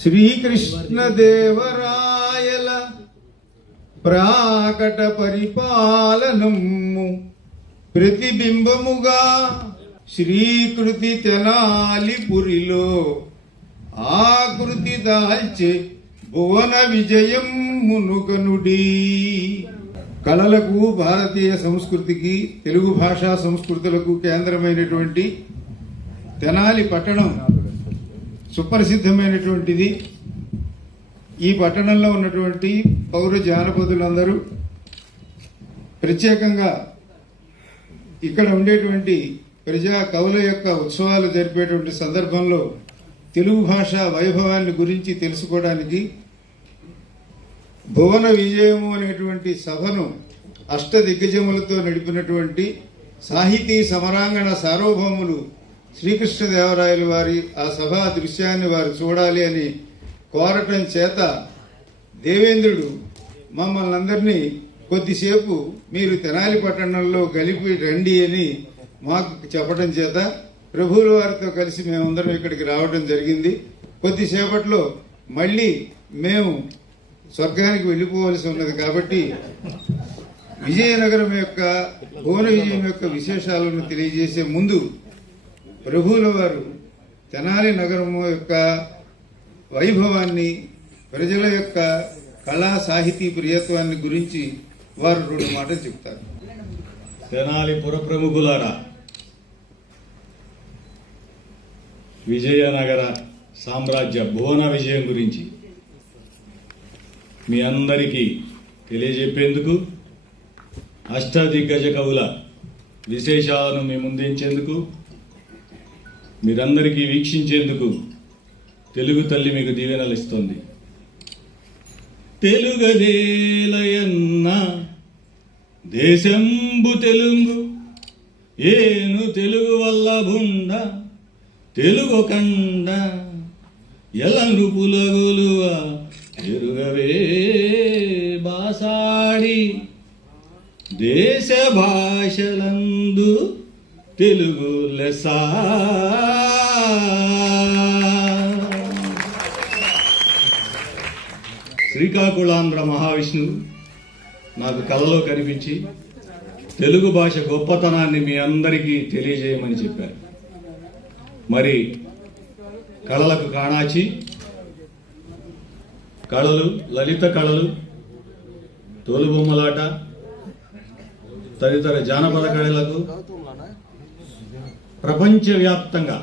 శ్రీకృష్ణదేవరాయల ప్రాకట పరిపాలనము ప్రతిబింబముగా శ్రీకృతి తెనాలిపురిలో ఆకృతి దాల్చే భువన విజయం మునుగనుడి. కళలకు, భారతీయ సంస్కృతికి, తెలుగు భాషా సంస్కృతులకు కేంద్రమైనటువంటి తెనాలి పట్టణం సుప్రసిద్ధమైనటువంటిది. ఈ పట్టణంలో ఉన్నటువంటి పౌర జానపదులందరూ ప్రత్యేకంగా ఇక్కడ ఉండేటువంటి ప్రజా కవుల యొక్క ఉత్సవాలు జరిపేటువంటి సందర్భంలో తెలుగు భాష వైభవాన్ని గురించి తెలుసుకోవడానికి భువన విజయము అనేటువంటి సభను అష్టదిగ్గజములతో నడిపినటువంటి సాహితీ సమరాంగణ సార్వభౌములు శ్రీకృష్ణదేవరాయలు వారి ఆ సభా దృశ్యాన్ని వారు చూడాలి అని కోరటం చేత దేవేంద్రుడు మమ్మల్ని అందరినీ కొద్దిసేపు మీరు తెనాలి పట్టణంలో గలిపి రండి అని మాకు చెప్పడం చేత ప్రభువుల వారితో కలిసి మేమందరం ఇక్కడికి రావడం జరిగింది. కొద్దిసేపట్లో మళ్ళీ మేము స్వర్గానికి వెళ్లిపోవలసి ఉన్నది కాబట్టి విజయనగరం యొక్క భువన విజయం యొక్క విశేషాలను తెలియజేసే ముందు ప్రభువుల వారు తెనాలి నగరము యొక్క వైభవాన్ని, ప్రజల యొక్క కళా సాహితీ ప్రియత్వాన్ని గురించి వారు 2 మాటలు చెప్తారు. తెనాలి పుర ప్రముఖులారా, విజయనగర సామ్రాజ్య భువన విజయం గురించి మీ అందరికీ తెలియజెప్పేందుకు, అష్టదిగ్గజ కవుల విశేషాలను మీ ముందుంచేందుకు, మీరందరికీ వీక్షించేందుకు తెలుగు తల్లి మీకు దీవెనలిస్తోంది. తెలుగదేలయన్న దేశంబు తెలుగు ఏను తెలుగు వల్ల బుండ తెలుగు కండ ఎలంగు పులగొలువ ఎరుగవే బాసాడి దేశ భాషలందు తెలుగు లెసా. శ్రీకాకుళాంధ్ర మహావిష్ణువు నాకు కలలో కనిపించి తెలుగు భాష గొప్పతనాన్ని మీ అందరికీ తెలియజేయమని చెప్పారు. మరి కళలకు కాణాచి, కళలు, లలిత కళలు, తోలుబొమ్మలాట తదితర జానపద కళలకు ప్రపంచవ్యాప్తంగా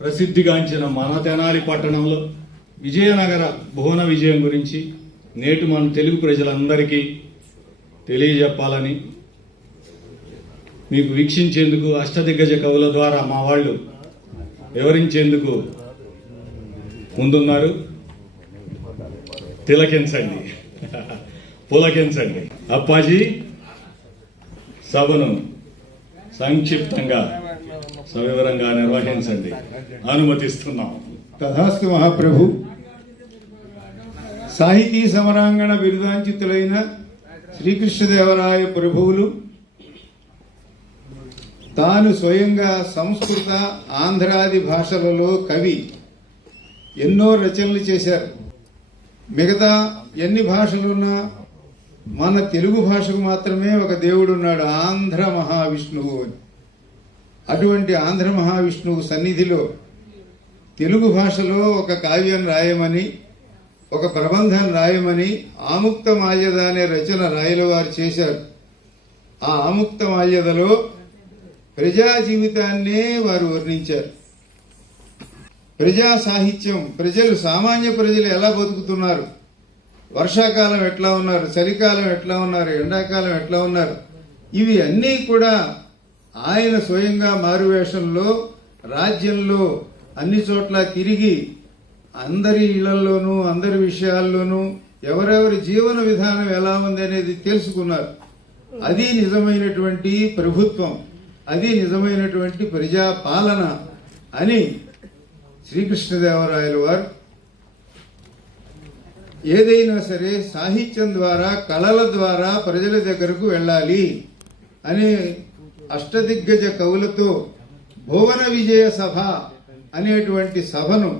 ప్రసిద్ధిగాంచిన మన తెనాలి పట్టణంలో విజయనగర భువన విజయం గురించి నేటి మన తెలుగు ప్రజలందరికీ తెలియజెప్పాలని, మీకు వీక్షించేందుకు అష్టదిగ్గజ కవుల ద్వారా మా వాళ్ళు వివరించేందుకు ముందున్నారు. తిలకించండి, పులకించండి. అప్పాజీ, సభను సంక్షిప్తంగా సవివరంగా నిర్వహించండి, అనుమతిస్తున్నాం. తథాస్తు మహాప్రభు. సాహితీ సమరాంగణ బిరుదాంచితులైన శ్రీకృష్ణదేవరాయ ప్రభువులు తాను స్వయంగా సంస్కృత, ఆంధ్రాది భాషలలో కవి, ఎన్నో రచనలు చేశారు. మిగతా ఎన్ని భాషలున్నా మన తెలుగు భాషకు మాత్రమే ఒక దేవుడున్నాడు, ఆంధ్ర మహావిష్ణువు అని. అటువంటి ఆంధ్ర మహావిష్ణువు సన్నిధిలో తెలుగు భాషలో ఒక కావ్యం రాయమని, ఒక ప్రబంధం రాయమని ఆముక్త మాల్యద అనే రచన రాయల వారు చేశారు. ఆ ఆముక్త మాల్యదలో ప్రజా జీవితాన్నే వారు వర్ణించారు. ప్రజా సాహిత్యం, ప్రజలు, సామాన్య ప్రజలు ఎలా బతుకుతున్నారు, వర్షాకాలం ఎట్లా ఉన్నారు, చలికాలం ఎట్లా ఉన్నారు, ఎండాకాలం ఎట్లా ఉన్నారు, ఇవి అన్నీ కూడా ఆయన స్వయంగా మారువేషంలో రాజ్యంలో అన్ని చోట్ల తిరిగి అందరి ఇళ్లలోనూ అందరి విషయాల్లోనూ ఎవరెవరి జీవన విధానం ఎలా ఉంది అనేది తెలుసుకున్నారు. అది నిజమైనటువంటి ప్రభుత్వం, అది నిజమైనటువంటి ప్రజా పాలన అని శ్రీకృష్ణదేవరాయల వారు ఏదైనా సరే సాహిత్యం ద్వారా, కళల ద్వారా ప్రజల దగ్గరకు వెళ్ళాలి అని అష్టదిగ్గజ కవులతో భువన విజయ సభ అనేటువంటి సభను,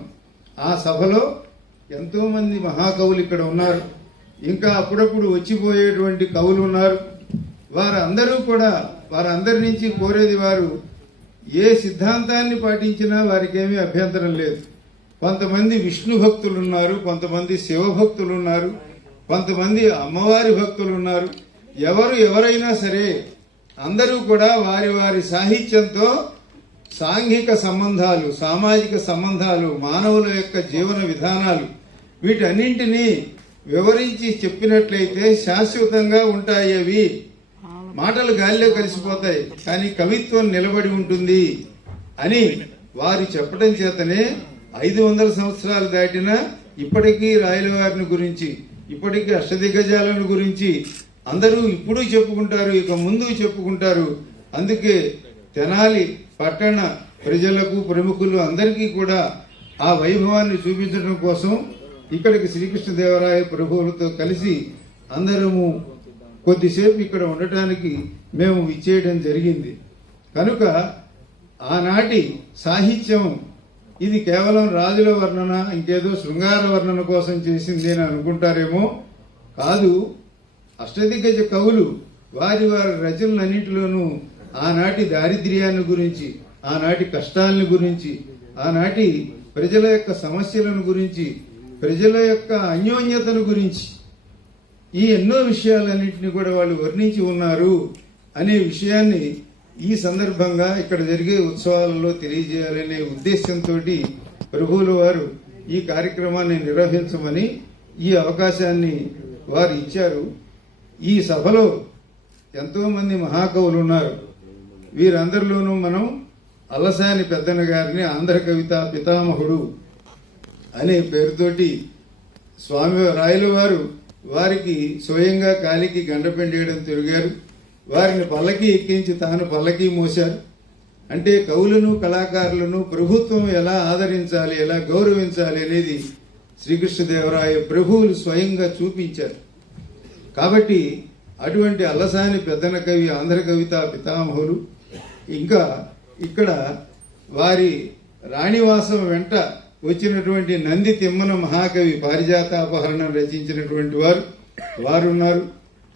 ఆ సభలో ఎంతో మంది మహాకవులు ఇక్కడ ఉన్నారు. ఇంకా అప్పుడప్పుడు వచ్చిపోయేటువంటి కవులు ఉన్నారు. వారందరి నుంచి కోరేది వారు ఏ సిద్ధాంతాన్ని పాటించినా వారికి ఏమీ అభ్యంతరం లేదు. కొంతమంది విష్ణు భక్తులు ఉన్నారు, కొంతమంది శివభక్తులు ఉన్నారు, కొంతమంది అమ్మవారి భక్తులు ఉన్నారు. ఎవరైనా సరే అందరూ కూడా వారి వారి సాహిత్యంతో సాంఘిక సంబంధాలు, సామాజిక సంబంధాలు, మానవుల యొక్క జీవన విధానాలు వీటన్నింటినీ వివరించి చెప్పినట్లయితే శాశ్వతంగా ఉంటాయి. అవి మాటలు గాలిలో కలిసిపోతాయి, కానీ కవిత్వం నిలబడి ఉంటుంది అని వారు చెప్పడం చేతనే 500 సంవత్సరాలు దాటినా ఇప్పటికీ రాయల వారిని గురించి, ఇప్పటికీ అష్టదిగ్గజాలను గురించి అందరూ ఇప్పుడు చెప్పుకుంటారు, ఇక ముందు చెప్పుకుంటారు. అందుకే తెనాలి పట్టణ ప్రజలకు, ప్రముఖులు అందరికీ కూడా ఆ వైభవాన్ని చూపించడం కోసం ఇక్కడికి శ్రీకృష్ణదేవరాయ ప్రభువులతో కలిసి అందరము కొద్దిసేపు ఇక్కడ ఉండటానికి మేము విచ్చేయడం జరిగింది. కనుక ఆనాటి సాహిత్యం ఇది కేవలం రాజుల వర్ణన, ఇంకేదో శృంగార వర్ణన కోసం చేసింది అని అనుకుంటారేమో. కాదు, అష్టదిగ్గజ కవులు వారి వారి రచనలన్నింటిలోనూ ఆనాటి దారిద్ర్యాన్ని గురించి, ఆనాటి కష్టాలను గురించి, ఆనాటి ప్రజల యొక్క సమస్యలను గురించి, ప్రజల యొక్క అన్యోన్యతను గురించి ఈ ఎన్నో విషయాలన్నింటినీ కూడా వాళ్ళు వర్ణించి ఉన్నారు అనే విషయాన్ని ఈ సందర్భంగా ఇక్కడ జరిగే ఉత్సవాలలో తెలియజేయాలనే ఉద్దేశంతో ప్రభువుల వారు ఈ కార్యక్రమాన్ని నిర్వహించమని ఈ అవకాశాన్ని వారు ఇచ్చారు. ఈ సభలో ఎంతో మంది మహాకవులు ఉన్నారు. వీరందరిలోనూ మనం అల్లసాని పెద్దన్న గారిని ఆంధ్ర కవిత పితామహుడు అనే పేరుతోటి స్వామి రాయల వారు వారికి స్వయంగా కాలికి గండపెండేయడం తిరిగారు. వారిని పల్లకి ఎక్కించి తాను పల్లకి మోశారు. అంటే కవులను, కళాకారులను ప్రభుత్వం ఎలా ఆదరించాలి, ఎలా గౌరవించాలి అనేది శ్రీకృష్ణదేవరాయ ప్రభువులు స్వయంగా చూపించారు. కాబట్టి అటువంటి అల్లసాని పెద్దన కవి, ఆంధ్ర కవిత పితామహులు, ఇంకా ఇక్కడ వారి రాణివాసం వెంట వచ్చినటువంటి నంది తిమ్మన మహాకవి పారిజాతాపహరణం రచించినటువంటి వారున్నారు.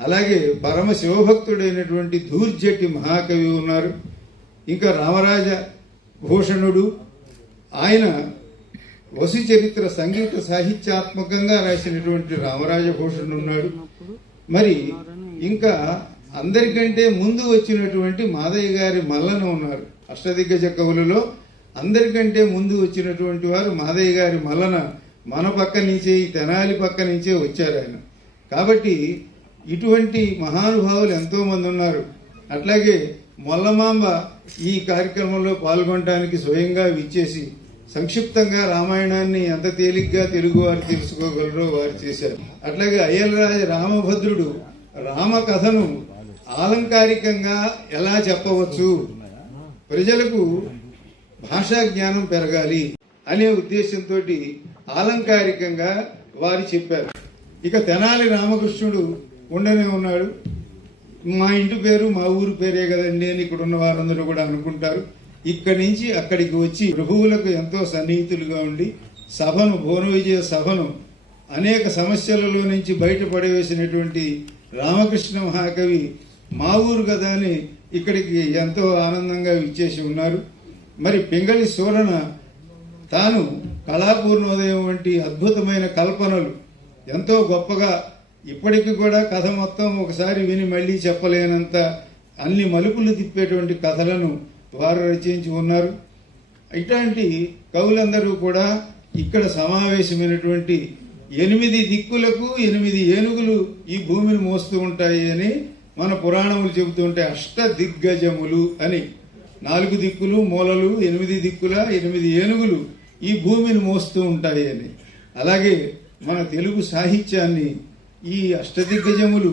అలాగే పరమ శివభక్తుడైనటువంటి ధూర్జటి మహాకవి ఉన్నారు. ఇంకా రామరాజ భూషణుడు, ఆయన వసు చరిత్ర సంగీత సాహిత్యాత్మకంగా రాసినటువంటి రామరాజ భూషణుడు ఉన్నాడు. మరి ఇంకా అందరికంటే ముందు వచ్చినటువంటి మాదయ్య గారి మల్లన ఉన్నారు. అష్టదిగ్గజ కవులలో అందరికంటే ముందు వచ్చినటువంటి వారు మాదయ్య గారి మల్లన మన పక్క నుంచే, ఈ తెనాలి పక్క నుంచే వచ్చారు ఆయన. కాబట్టి ఇటువంటి మహానుభావులు ఎంతో మంది ఉన్నారు. అట్లాగే మొల్లమాంబ ఈ కార్యక్రమంలో పాల్గొనడానికి స్వయంగా విచ్చేసి సంక్షిప్తంగా రామాయణాన్ని ఎంత తేలిగ్గా తెలుగు వారు తెలుసుకోగలరో వారు చేశారు. అట్లాగే అయ్యలరాజ రామభద్రుడు రామకథను ఆలంకారికంగా ఎలా చెప్పవచ్చు, ప్రజలకు భాషా జ్ఞానం పెరగాలి అనే ఉద్దేశంతో ఆలంకారికంగా వారు చెప్పారు. ఇక తెనాలి రామకృష్ణుడు ఉండనే ఉన్నాడు. మా ఇంటి పేరు మా ఊరు పేరే కదండి అని ఇక్కడ ఉన్న వారందరూ కూడా అనుకుంటారు. ఇక్కడి నుంచి అక్కడికి వచ్చి ప్రభువులకు ఎంతో సన్నిహితులుగా ఉండి సభను, భువన విజయ సభను అనేక సమస్యలలో నుంచి బయటపడవేసినటువంటి రామకృష్ణ మహాకవి మా ఊరు కదా అని ఇక్కడికి ఎంతో ఆనందంగా విచ్చేసి ఉన్నారు. మరి పింగళి సూరణ తాను కళాపూర్ణోదయం వంటి అద్భుతమైన కల్పనలు ఎంతో గొప్పగా, ఇప్పటికీ కూడా కథ మొత్తం ఒకసారి విని మళ్ళీ చెప్పలేనంత అన్ని మలుపులు తిప్పేటువంటి కథలను వారు రచించి ఉన్నారు. ఇట్లాంటి కవులందరూ కూడా ఇక్కడ సమావేశమైనటువంటి 8 దిక్కులకు 8 ఏనుగులు ఈ భూమిని మోస్తూ ఉంటాయి అని మన పురాణములు చెబుతూ ఉంటాయి. అష్టదిగ్గజములు అని 4 దిక్కులు మూలలు, 8 దిక్కుల 8 ఏనుగులు ఈ భూమిని మోస్తూ ఉంటాయి అని. అలాగే మన తెలుగు సాహిత్యాన్ని ఈ అష్టదిగ్గజములు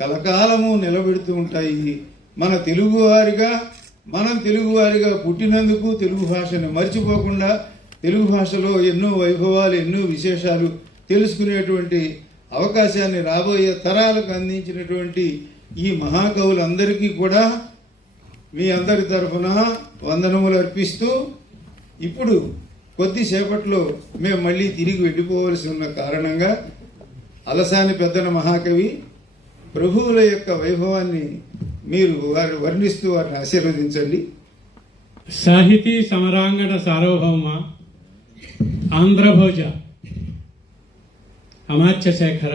కలకాలము నిలబెడుతూ ఉంటాయి. మనం తెలుగువారిగా పుట్టినందుకు తెలుగు భాషను మర్చిపోకుండా తెలుగు భాషలో ఎన్నో వైభవాలు, ఎన్నో విశేషాలు తెలుసుకునేటువంటి అవకాశాన్ని రాబోయే తరాలకు అందించినటువంటి ఈ మహాకవులందరికీ కూడా మీ అందరి తరఫున వందనములు అర్పిస్తూ, ఇప్పుడు కొద్దిసేపట్లో మేము మళ్ళీ తిరిగి వెళ్ళిపోవలసి ఉన్న కారణంగా అలసాని పెద్దన మహాకవి ప్రభువుల యొక్క వైభవాన్ని మీరు వారు వర్ణిస్తూ వారిని ఆశీర్వదించండి. సాహితీ సమరాంగణ సార్వభౌమ ఆంధ్రభోజ అమాత్య శేఖర,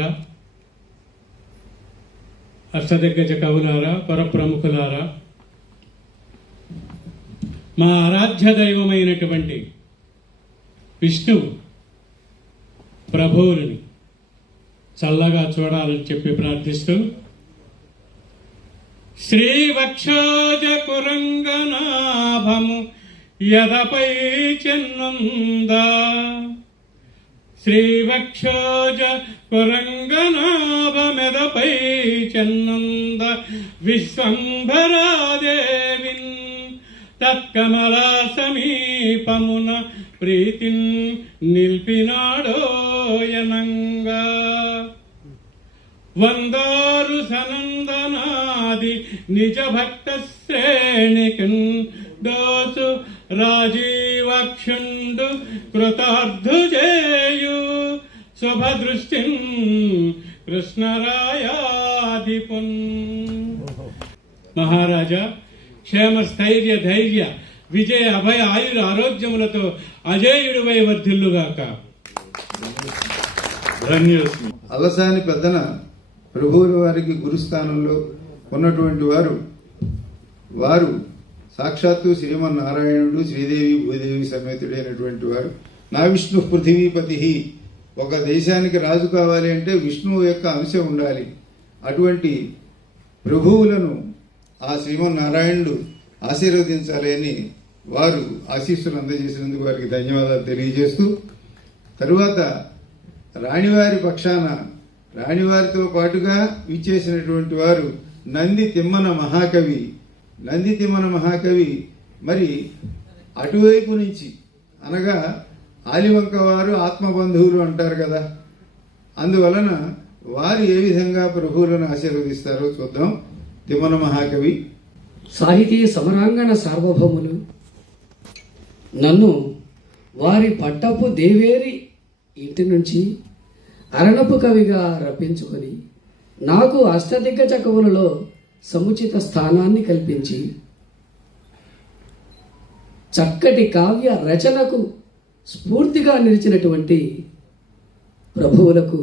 అష్టదిగ్గజ కవులారా, పరప్రముఖులారా, మా ఆరాధ్య దైవమైనటువంటి విష్ణువు ప్రభువులని చల్లగా చూడాలని చెప్పి ప్రార్థిస్తూ శ్రీవక్షోజ కురంగనాభము యదపై చెన్నంద, శ్రీవక్షోజ కురంగనాభమెదపై చెన్నంద విశ్వంభరాదేవిన్ తత్కమలా సమీపమున ప్రీతిన్ నిల్పినాడోయనంగా వందారు సనందనాది నిజ భక్త శ్రేణికిన్ దోసు రాజీవక్షుండు కృతార్థుజేయు శుభదృష్టిన్ కృష్ణరాయాధిపున్. మహారాజా, క్షేమ స్థైర్య ధైర్య విజయ అభయ ఆయుర ఆరోగ్యములతో అజేయుడివై వర్ధిల్లుగాక. ధన్యోస్మి. అలసాని పెద్దన ప్రభువుల వారికి గురుస్థానంలో ఉన్నటువంటి వారు సాక్షాత్తు శ్రీమన్నారాయణుడు శ్రీదేవి భూదేవి సమేతుడైనటువంటి వారు. నా విష్ణు పృథివీపతి, ఒక దేశానికి రాజు కావాలి అంటే విష్ణువు యొక్క అంశం ఉండాలి. అటువంటి ప్రభువులను ఆ శ్రీమన్నారాయణుడు ఆశీర్వదించాలి అని వారు ఆశీస్సులు అందజేసినందుకు వారికి ధన్యవాదాలు తెలియజేస్తూ, తరువాత రాణివారి పక్షాన రాణివారితో పాటుగా విచ్చేసినటువంటి వారు నంది తిమ్మన మహాకవి మరి అటువైపు నుంచి, అనగా ఆలివంక వారు ఆత్మబంధువులు అంటారు కదా, అందువలన వారు ఏ విధంగా ప్రభువులను ఆశీర్వదిస్తారో చూద్దాం. తిమ్మన మహాకవి. సాహితీ సమరాంగణ సార్వభౌములు నన్ను వారి పట్టపు దేవేరి ఇంటి నుంచి అరణపు కవిగా రప్పించుకొని నాకు అష్టదిగ్గజ కవులలో సముచిత స్థానాన్ని కల్పించి చక్కటి కావ్య రచనకు స్ఫూర్తిగా నిలిచినటువంటి ప్రభువులకు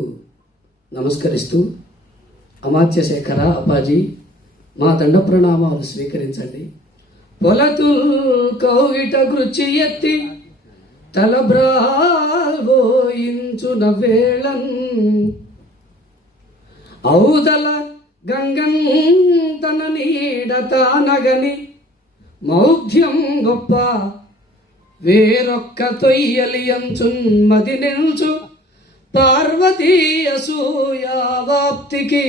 నమస్కరిస్తూ, అమాత్య శేఖర అప్పాజీ, మా దండ ప్రణామాలు స్వీకరించండి. పొలతుల్ కౌగిట గృచి ఎత్తి తలబ్రాల్వోయించు నవ్వేళన్ ఔదల గంగం తన నీడతానగని మౌఢ్యం గొప్ప వేరొక్క తొయ్యలియంచున్ మది నిల్చు పార్వతీయ సూయావాప్తికి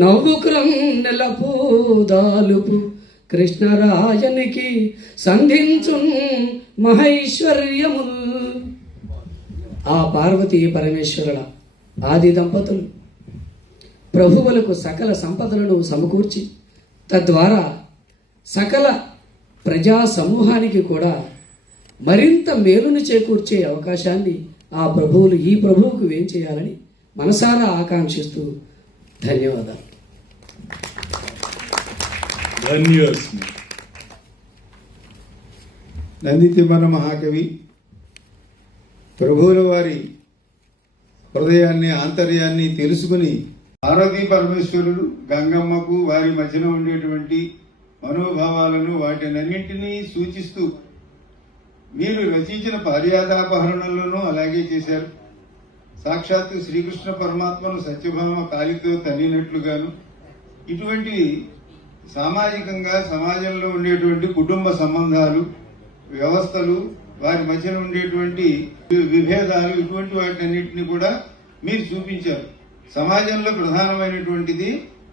నవ్వుక్రం నెలపు దాలుపు కృష్ణరాజనికి సంధించున్ మహైశ్వర్యముల్. ఆ పార్వతీ పరమేశ్వరుల ఆది దంపతులు ప్రభువులకు సకల సంపదలను సమకూర్చి తద్వారా సకల ప్రజా సమూహానికి కూడా మరింత మేలును చేకూర్చే అవకాశాన్ని ఆ ప్రభువులు ఈ ప్రభువుకు వేంచేయాలని మనసారా ఆకాంక్షిస్తూ ధన్యవాదాలు. ధన్యోస్మి. నంది తిమ్మన మహాకవి ప్రభువుల వారి హృదయాన్ని ఆంతర్యాన్ని తెలుసుకుని పార్వతీ పరమేశ్వరుడు గంగమ్మకు వారి మధ్యన ఉండేటువంటి మనోభావాలను వాటినన్నింటినీ సూచిస్తూ మీరు రచించిన పార్యాదాపహరణలోనూ అలాగే చేశారు. సాక్షాత్తు శ్రీకృష్ణ పరమాత్మను సత్యభామ కాలితో తన్నినట్లుగాను ఇటువంటి సామాజికంగా సమాజంలో ఉండేటువంటి కుటుంబ సంబంధాలు, వ్యవస్థలు, వారి మధ్యన ఉండేటువంటి విభేదాలు, ఇటువంటి వాటినన్నింటినీ కూడా మీరు చూపించారు. సమాజంలో ప్రధానమైనటువంటిది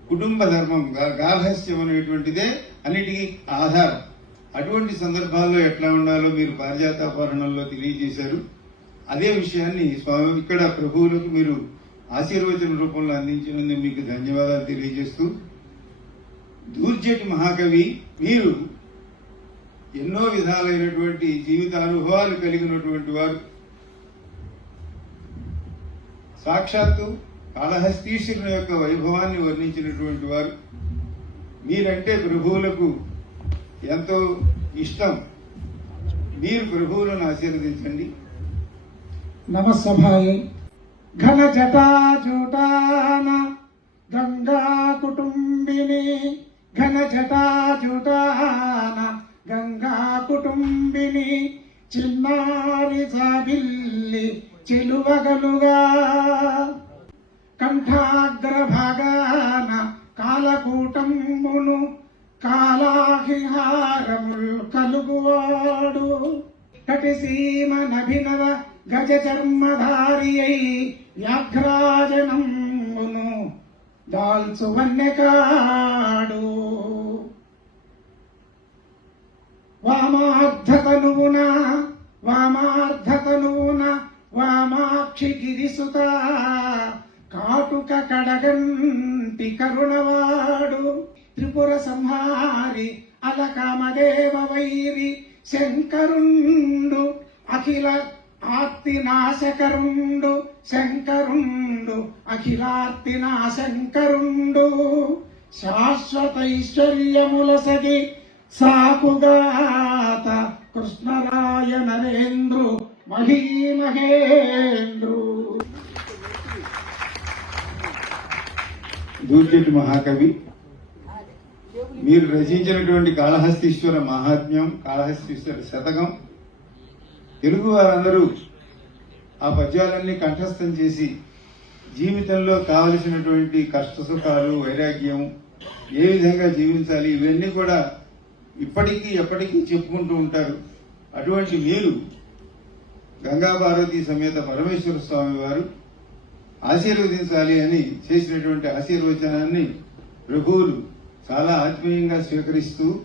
కుటుంబ ధర్మం, గార్హస్థ్యం అనేటువంటిదే అన్నిటికీ ఆధారం. అటువంటి సందర్భాల్లో ఎట్లా ఉండాలో మీరు పారిజాతాపహరణంలో తెలియజేశారు. అదే విషయాన్ని స్వామి ఇక్కడ ప్రభువులకు మీరు ఆశీర్వచన రూపంలో అందించినందుకు మీకు ధన్యవాదాలు తెలియజేస్తూ, దూర్జటి మహాకవి మీరు ఎన్నో విధాలైనటువంటి జీవిత అనుభవాలు కలిగినటువంటి వారు. సాక్షాత్తు కాళహస్తీశ్వరుని యొక్క వైభవాన్ని వర్ణించినటువంటి వారు. మీరంటే ప్రభువులకు ఎంతో ఇష్టం. మీరు ప్రభువులను ఆశీర్వదించండి. నమస్సభాయే ఘన జటాజూటాన గంగా కుటుంబిని ఘన జటాజూటాన గంగా కుటుంబిని చిన్నారి జాబిల్లి చెలువగలుగా కంఠాగ్ర భాగాన కాలకూటమును కాలాహిహారముల్ కలుగువాడు కటిసీమ నభినవ గజ చర్మధారి అయి వ్యాఘ్రాజనమును దాల్చు వన్నెకాడు వామార్ధతనువున వామాక్షి గిరిసుత కాటుక కడగంటి కరుణవాడు త్రిపుర సంహారి అలకామదేవ వైరి శంకరుండు అఖిల ఆర్తినాశకరుండు శంకరుండు అఖిలార్తినాశంకరుండు శాశ్వతైశ్వర్యములసగి సాకుగాత కృష్ణరాయ నరేంద్రు మహీమహేంద్రు. దూర్జటి మహాకవి, మీరు రచించినటువంటి కాళహస్తీశ్వర మహాత్మ్యం, కాళహస్తీశ్వర శతకం తెలుగు వారందరూ ఆ పద్యాలన్నీ కంఠస్థం చేసి జీవితంలో కావలసినటువంటి కష్ట సుఖాలు, వైరాగ్యం, ఏ విధంగా జీవించాలి, ఇవన్నీ కూడా ఇప్పటికీ ఎప్పటికీ చెప్పుకుంటూ ఉంటారు. అటువంటి మీరు గంగా పార్వతీ సమేత పరమేశ్వర స్వామి వారు ఆశీర్వదించాలి అని చేసినటువంటి ఆశీర్వచనాన్ని ప్రభువులు చాలా ఆత్మీయంగా స్వీకరిస్తూ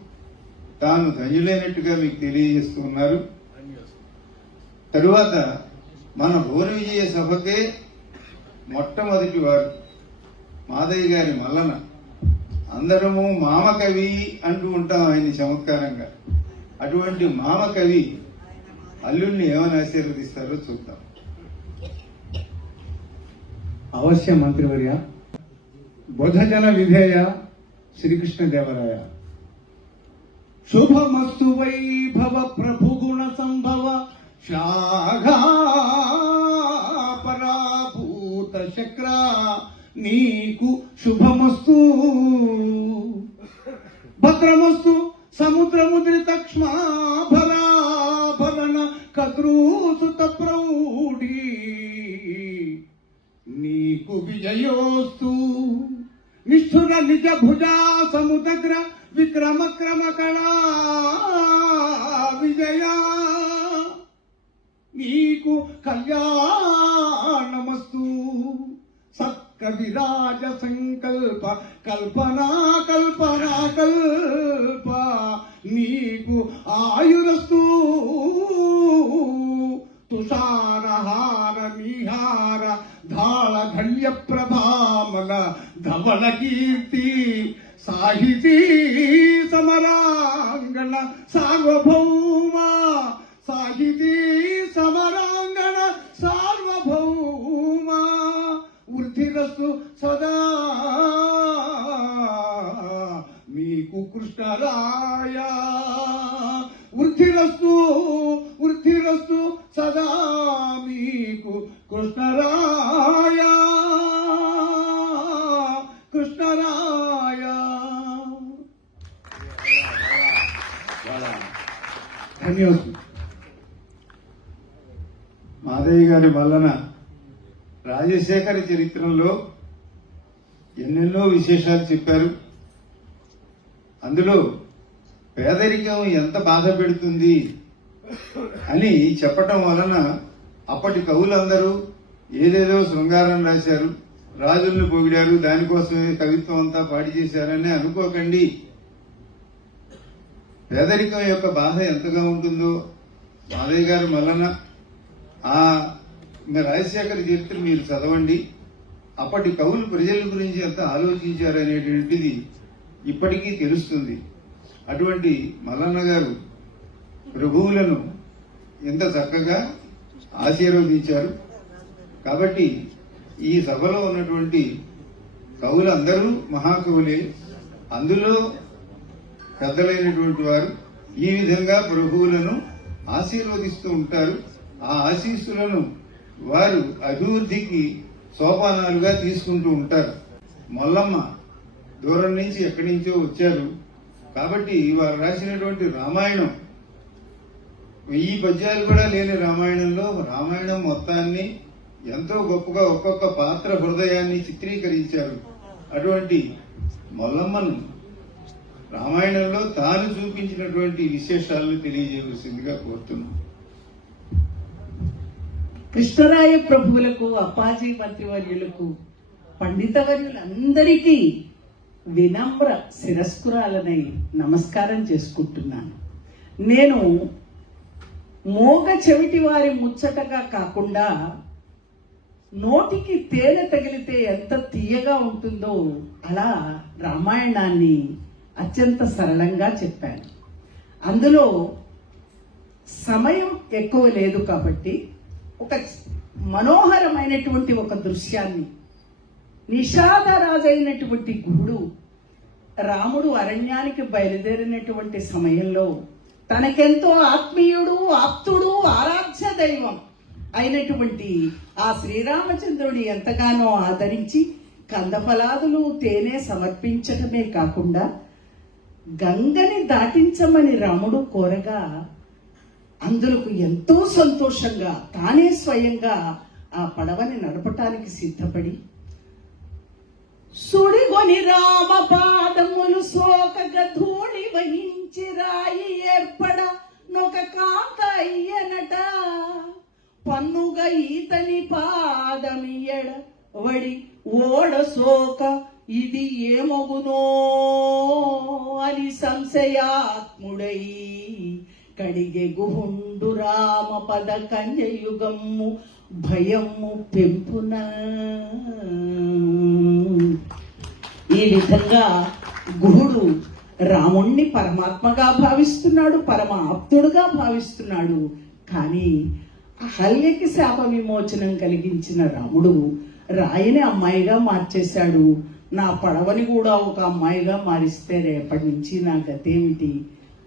తాను ధన్యులైనట్టుగా మీకు తెలియజేస్తూ ఉన్నారు. తరువాత మన భువన విజయ సభకే మొట్టమొదటి వారు మాదయ్య గారి మల్లన. అందరము మామకవి అంటూ ఉంటాం ఆయన్ని చమత్కారంగా. అటువంటి మామకవి అల్లుణ్ణి ఏమని ఆశీర్వదిస్తారో చూద్దాం. అవశ్య మంత్రివర్య. బుధజన విధేయ శ్రీకృష్ణదేవరాయ. శుభమస్తు వైభవ ప్రభు గుణ సంభవ శాఘాపరాభూత చక్ర నీకు శుభమస్తు. భద్రమస్తు సముద్రముద్రిత క్ష్మాభరాభరణ కద్రూసుత ప్రౌఢి నీకు విజయోస్తు. నిష్ఠుర నిజ భుజా సముద్ర విక్రమ క్రమ కళా విజయ నీకు కళ్యాణమస్తు. సత్కవిరాజ సంకల్ప కల్పనా కల్పనా కల్ప నీకు ఆయురస్తు. తుషారహార నిహార ధాళ ఘళ్య ప్రభామల ధవళ కీర్తి సాహితీ సమరాంగణ సార్వభౌమ సాహితీ సమరాంగణ సార్వభౌమ వృద్ధిరస్తు సదా మీకు కృష్ణరాయ. వృద్ధిరస్తు వృద్ధిరస్తు సదా మీకు కృష్ణరాయ కృష్ణరాయ. ధన్యవాదాలు. మాదయ్య గారి వలన రాజశేఖర చరిత్రలో ఎన్నెన్నో విశేషాలు చెప్పారు. అందులో పేదరికం ఎంత బాధ పెడుతుంది అని చెప్పటం వలన అప్పటి కవులందరూ ఏదేదో శృంగారం రాశారు, రాజుల్ని పొగిడారు, దానికోసమే కవిత్వం అంతా పాడి చేశారని అనుకోకండి. పేదరికం యొక్క బాధ ఎంతగా ఉంటుందో మాదయ్య గారు వలన ఆ రాజశేఖర చరిత్ర మీరు చదవండి. అప్పటి కవులు ప్రజల గురించి ఎంత ఆలోచించారనేటువంటిది ఇప్పటికీ తెలుస్తుంది. అటువంటి మల్లన్న గారు ప్రభువులను ఎంత చక్కగా ఆశీర్వదించారు. కాబట్టి ఈ సభలో ఉన్నటువంటి కవులందరూ మహాకవులే. అందులో పెద్దలైనటువంటి వారు ఈ విధంగా ప్రభువులను ఆశీర్వదిస్తూ ఉంటారు. ఆ ఆశీస్సులను వారు అభివృద్ధికి సోపానాలుగా తీసుకుంటూ ఉంటారు. మల్లమ్మ దూరం నుంచి ఎక్కడి నుంచో వచ్చారు కాబట్టి వారు రాసినటువంటి రామాయణం 1000 పద్యాలు కూడా లేని రామాయణంలో రామాయణం మొత్తాన్ని ఎంతో గొప్పగా ఒక్కొక్క పాత్ర హృదయాన్ని చిత్రీకరించారు. అటువంటి మల్లమ్మను రామాయణంలో తాను చూపించినటువంటి విశేషాలను తెలియజేయవలసిందిగా కోరుతున్నాను. కృష్ణరాయ ప్రభువులకు, అప్పాజీ మంత్రివర్యులకు, పండితవర్యులందరికీ వినమ్ర శిరస్కురాలనై నమస్కారం చేసుకుంటున్నాను. నేను మోగ చెవిటి వారి ముచ్చటగా కాకుండా నోటికి తేనె తగిలితే ఎంత తీయగా ఉంటుందో అలా రామాయణాన్ని అత్యంత సరళంగా చెప్పాను. అందులో సమయం ఎక్కువ లేదు కాబట్టి ఒక మనోహరమైనటువంటి ఒక దృశ్యాన్ని, నిషాదరాజైనటువంటి గుహుడు రాముడు అరణ్యానికి బయలుదేరినటువంటి సమయంలో తనకెంతో ఆత్మీయుడు, ఆప్తుడు, ఆరాధ్య దైవం అయినటువంటి ఆ శ్రీరామచంద్రుని ఎంతగానో ఆదరించి కందఫలాదులు, తేనె సమర్పించటమే కాకుండా గంగని దాటించమని రాముడు కోరగా అందులకు ఎంతో సంతోషంగా తానే స్వయంగా ఆ పడవని నడపటానికి సిద్ధపడి సుడిగొని రామ పాదములు సోకగ ధూళి వహించి రాయి ఏర్పడ నొక కాంత అయ్యనట పన్నుగా ఈతని పాదమియడ వడి ఓడ సోక ఇది ఏమగునో అని సంశయాత్ముడై కడిగే గుహుండు రామ పద కంజయుగమ్ము భయము పెంపున. ఈ విధంగా గుహుడు రాముణ్ణి పరమాత్మగా భావిస్తున్నాడు, పరమ ఆప్తుడుగా భావిస్తున్నాడు. కానీ అహల్యకి శాప విమోచనం కలిగించిన రాముడు రాయిని అమ్మాయిగా మార్చేశాడు. నా పడవని కూడా ఒక అమ్మాయిగా మారిస్తే రేపటి నుంచి నా గతేమిటి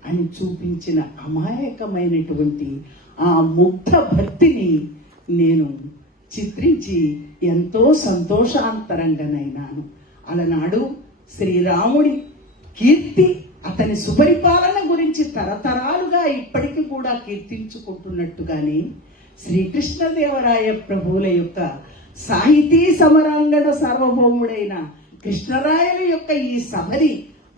అని చూపించిన అమాయకమైనటువంటి ఆ ముగ్ధ భక్తిని నేను చిత్రించి ఎంతో సంతోషాంతరంగానైనాను. అలనాడు శ్రీరాముడి కీర్తి, అతని సుపరిపాలన గురించి తరతరాలుగా ఇప్పటికీ కూడా కీర్తించుకుంటున్నట్టుగానే శ్రీకృష్ణదేవరాయ ప్రభువుల యొక్క సాహితీ సమరాంగణ సార్వభౌముడైన కృష్ణరాయల యొక్క ఈ సభని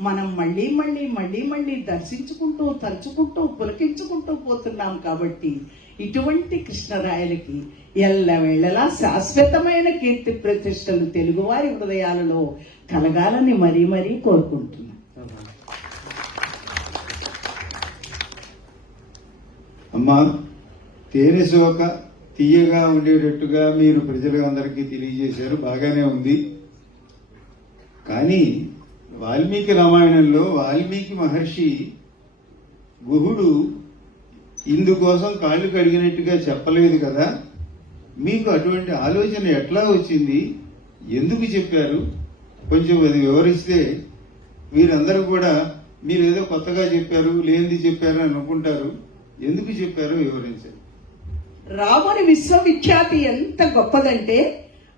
మనం మళ్ళీ మళ్ళీ మళ్ళీ మళ్ళీ దర్శించుకుంటూ, తలుచుకుంటూ, పులకించుకుంటూ పోతున్నాం. కాబట్టి ఇటువంటి కృష్ణరాయలకి ఎల్లవేళలా శాశ్వతమైన కీర్తి ప్రతిష్టలు తెలుగువారి హృదయాలలో కలగాలని మరీ మరీ కోరుకుంటున్నాను. అమ్మా, తేనె సోక తీయగా ఉండేటట్టుగా మీరు ప్రజలందరికీ తెలియజేశారు, బాగానే ఉంది. కానీ వాల్మీకి రామాయణంలో వాల్మీకి మహర్షి గుహుడు ఇందుకోసం కాళ్ళు కడిగినట్టుగా చెప్పలేదు కదా. మీకు అటువంటి ఆలోచన ఎట్లా వచ్చింది, ఎందుకు చెప్పారు, కొంచెం అది వివరిస్తే వీరందరూ కూడా మీరు ఏదో కొత్తగా చెప్పారు, లేనిది చెప్పారు అని అనుకుంటారు. ఎందుకు చెప్పారో వివరించారు. రాముని విశ్వవిఖ్యాతి ఎంత గొప్పదంటే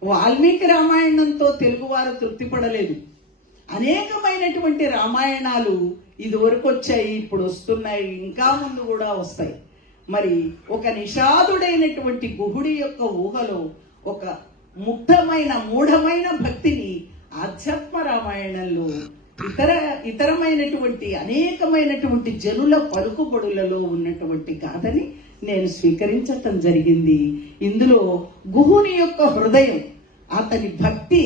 వాల్మీకి రామాయణంతో తెలుగువారు తృప్తి పడలేదు. అనేకమైనటువంటి రామాయణాలు ఇదివరకు వచ్చాయి, ఇప్పుడు వస్తున్నాయి, ఇంకా ముందు కూడా వస్తాయి. మరి ఒక నిషాదుడైనటువంటి గుహుడి యొక్క ఊహలో ఒక ముగ్ధమైన మూఢమైన భక్తిని ఆధ్యాత్మ రామాయణంలో ఇతరమైనటువంటి అనేకమైనటువంటి జనుల పలుకుబడులలో ఉన్నటువంటి గాథని నేను స్వీకరించటం జరిగింది. ఇందులో గుహుని యొక్క హృదయం, అతని భక్తి,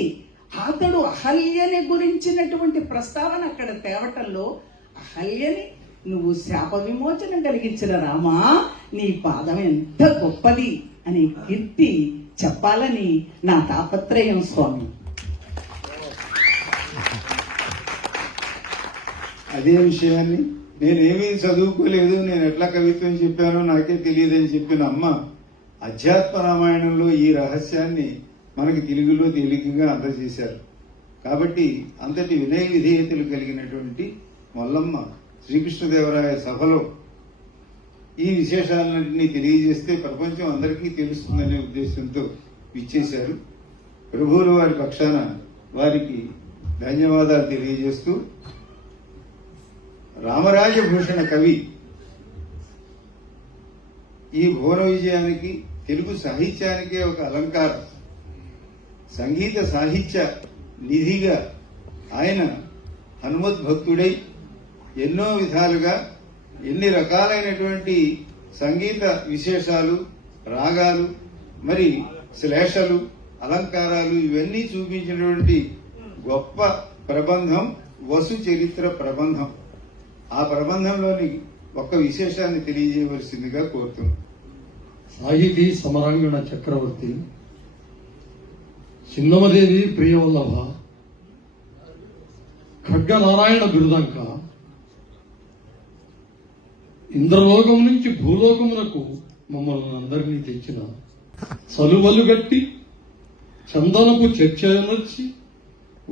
అతడు అహల్యని గురించినటువంటి ప్రస్తావన అక్కడ తేవటంలో అహల్యని నువ్వు శాప విమోచనం కలిగించిన రామా, నీ పాదం ఎంత గొప్పది అని కీర్తి చెప్పాలని నా తాపత్రయం స్వామి. అదే విషయాన్ని నేనేమీ చదువుకోలేదు, నేను ఎట్లా కవిత్వం చెప్పానో నాకే తెలియదని చెప్పిన అమ్మ అధ్యాత్మ రామాయణంలో ఈ రహస్యాన్ని మనకి తెలుగులో తేలికగా అందజేశారు. కాబట్టి అంతటి వినయ విధేయతలు కలిగినటువంటి మల్లమ్మ శ్రీకృష్ణదేవరాయ సభలో ఈ విశేషాలన్నింటినీ తెలియజేస్తే ప్రపంచం అందరికీ తెలుస్తుందనే ఉద్దేశంతో విచ్చేశారు. ప్రభువుల వారి పక్షాన వారికి ధన్యవాదాలు తెలియజేస్తూ, రామరాజభూషణ కవి ఈ భువన విజయానికి, తెలుగు సాహిత్యానికే ఒక అలంకారం. సంగీత సాహిత్య నిధిగా ఆయన హనుమద్భక్తుడై ఎన్నో విధాలుగా ఎన్ని రకాలైనటువంటి సంగీత విశేషాలు, రాగాలు, మరి శ్లేషలు, అలంకారాలు ఇవన్నీ చూపించినటువంటి గొప్ప ప్రబంధం వసు చరిత్ర ప్రబంధం. ఆ ప్రబంధంలోని ఒక్క విశేషాన్ని తెలియజేయవలసిందిగా కోరుతున్నాను. సాహితీ సమరాంగణ చక్రవర్తి, చిన్నమదేవి ప్రియవల్లభ, ఖడ్గనారాయణ బిరుదంక, ఇంద్రలోకం నుంచి భూలోకమునకు మమ్మల్ని అందరినీ తెచ్చిన సలువలుగట్టి చందనపు చర్చనొచ్చి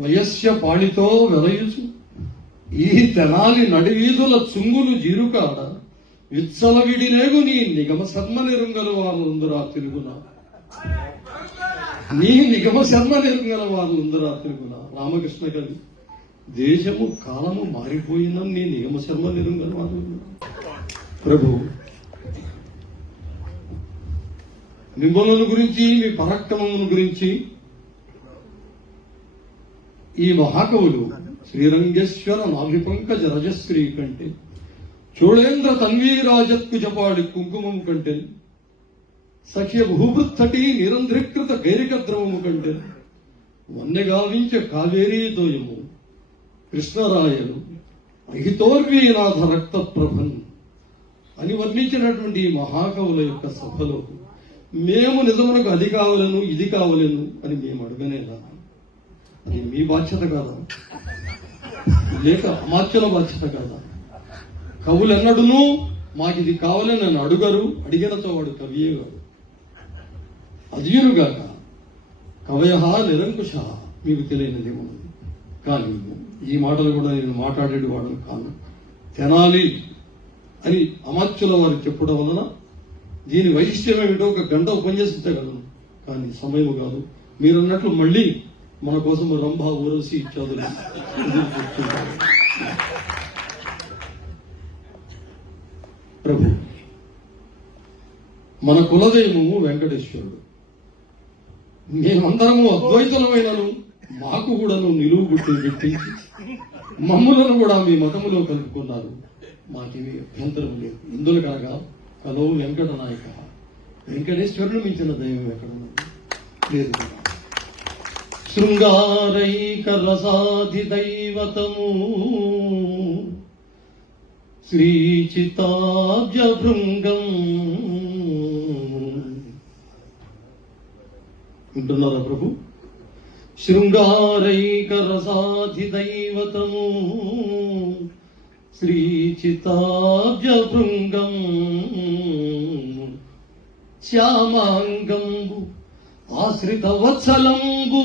వయస్య పాళితో వెలయుచు ఈ తెనాలి నడివీధుల చుంగులు జీరుకాడ విచ్చలవిడిలేగు నీ నిగమ శర్మ నిరుంగల వారుందురా తిరుగున, నీ నిగమ శర్మ నిరుంగల వారుందురా తిరుగున. రామకృష్ణ కవి, దేశము కాలము మారిపోయిన నీ నిగమ శర్మ నిరుంగల వారు. ప్రభు, మిమ్మల్ని గురించి, మీ పరాక్రమమును గురించి ఈ మహాకవులు శ్రీరంగేశ్వర నాభిపంకజ రజశ్రీ కంటే, చోళేంద్ర తన్వీరాజత్కుజపాడి కుంకుమము కంటే, సఖ్య భూభృత్తటి నిరంధ్రీకృత గైరికద్రవము కంటే, వన్నెగావించ కావేరీతోయము కృష్ణరాయలు అహితోర్వీనాథ రక్త ప్రభన్ అని వర్ణించినటువంటి ఈ మహాకవుల యొక్క సభలో మేము నిజమునకు అది కావలను, ఇది కావలను అని మేము అడగనేదా? అది మీ బాధ్యత కాదా? లేక అమాత్యుల బాధ్యత కాదా? కవులెన్నడూనూ మాకు ఇది కావాలని నన్ను అడుగరు, అడిగినతో వాడు కవియే కాదు. అధీరుగాక కవయ నిరంకుశ, మీకు తెలియనిది ఉన్నది. కానీ ఈ మాటలు కూడా నేను మాట్లాడేవాడు కాను. తెనాలి అని అమాత్యుల వారు చెప్పడం వలన దీని వైశిష్ట్యం ఏమిటో ఒక గంట ఉపన్యసించగలను, కానీ సమయం కాదు. మీరన్నట్లు మళ్ళీ మన కోసం రంభ, ఊరసి ఇత్యాదులు ప్రభు, మన కులదైవము వెంకటేశ్వరుడు. మేమందరము అద్వైతులమైనను మాకు కూడాను నిలువు గుర్తులు పెట్టించి మమ్ములను కూడా మీ మతములో కలుపుకున్నారు. మాకేమీ అభ్యంతరం లేదు. ఇందులో కనుక కలో వెంకట నాయక, వెంకటేశ్వరుడు మించిన దైవం ఎక్కడ లేదు. శృంగారైక రసాధి దైవతము శ్రీచితాబ్జ భృంగం. వింటున్నారా ప్రభు? శృంగారైక రసాధి దైవతము శ్రీచితాబ్జ భృంగం, శ్యామాంగంబు ఆశ్రిత వత్సలంబు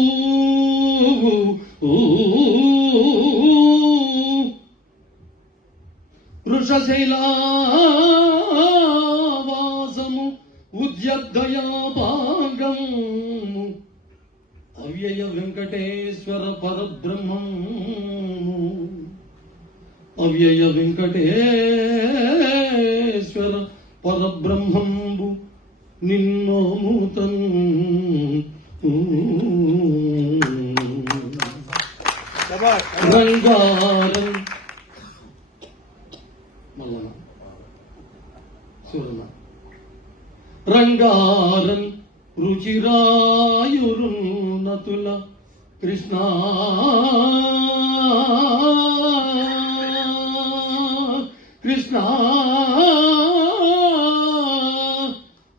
వృషశైలావాసము ఉద్యద్దయాభాగం, అవ్యయ వెంకటేశ్వర పరబ్రహ్మం, అవ్యయ వెంకటేశ్వర పరబ్రహ్మంబు నిన్నోముతం. రంగారం మల్లన చూడన్న రంగారం రుచిరాయురున్నతుల కృష్ణ కృష్ణ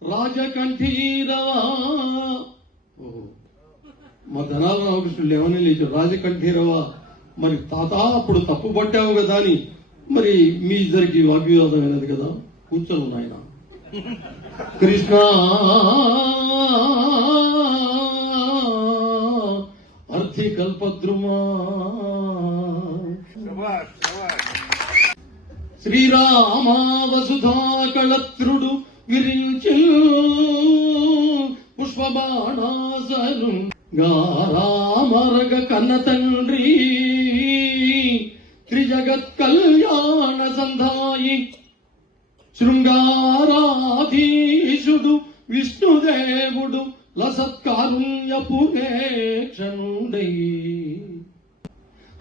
రాజకంఠీరవా. మా ధనాల రామకృష్ణుడు ఏమని లేచాడు, రాజకంఠీరవా. మరి తాత అప్పుడు తప్పు పట్టావు కదా అని మరి మీ ఇద్దరికి వాగ్వివాదం అయినది కదా, కూర్చొని నాయన. కృష్ణ అర్థి కల్పద్రుమా శ్రీరామ వసుధా కళత్రుడు విరించి పుష్పబాణాసను గారామరగ కన్న తండ్రి త్రిజగత్ కళ్యాణ సంధాయి శృంగారాధీశుడు విష్ణుదేవుడు లసత్కారుణ్యపు నేక్షణుడై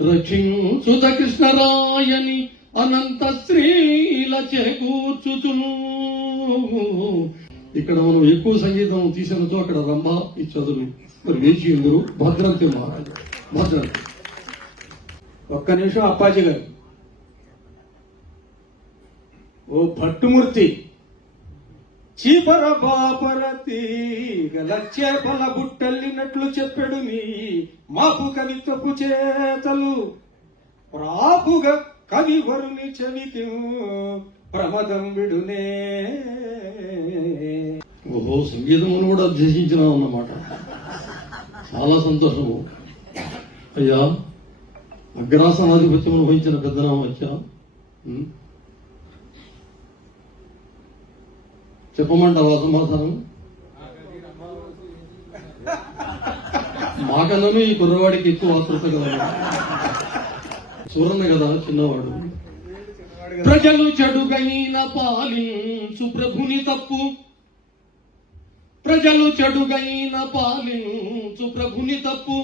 రక్షించుత కృష్ణరాయని అనంత శ్రీల చేకూర్చుచును. ఇక్కడ మనం ఎక్కువ సంగీతం తీసినతో అక్కడ రంభ ఈ చదువు మరి వేచి ఎందురు భద్రంతి మహారాజు భద్రంతి. ఒక్క నిమిషం అప్పాజీ గారు. ఓ భట్టుమూర్తి, చీపర బాపర తీగల చేపల బుట్టల్లినట్లు చెప్పాడు నీ మాపు కవిత్వపు చేతలు. ప్రాపుగా కవి వరుని చవితి ప్రమదం విడునే. ఓహో, సంగీతమును కూడా అభ్యసించినావు అన్నమాట. చాలా సంతోషము. అయ్యా, అగ్రాసనాధిపత్యమును వహించిన పెద్దనామచ్చా, చెప్పమంటావా సమాధానం? మాకన్నను ఈ కుర్రవాడికి ఎక్కువ ఆతృత కదా, చూరన్న కదా చిన్నవాడు. ప్రజలు చెడుగైన పాలించు ప్రభుని తప్పు, ప్రజలు చెడుగైన పాలించు ప్రభుని తప్పు,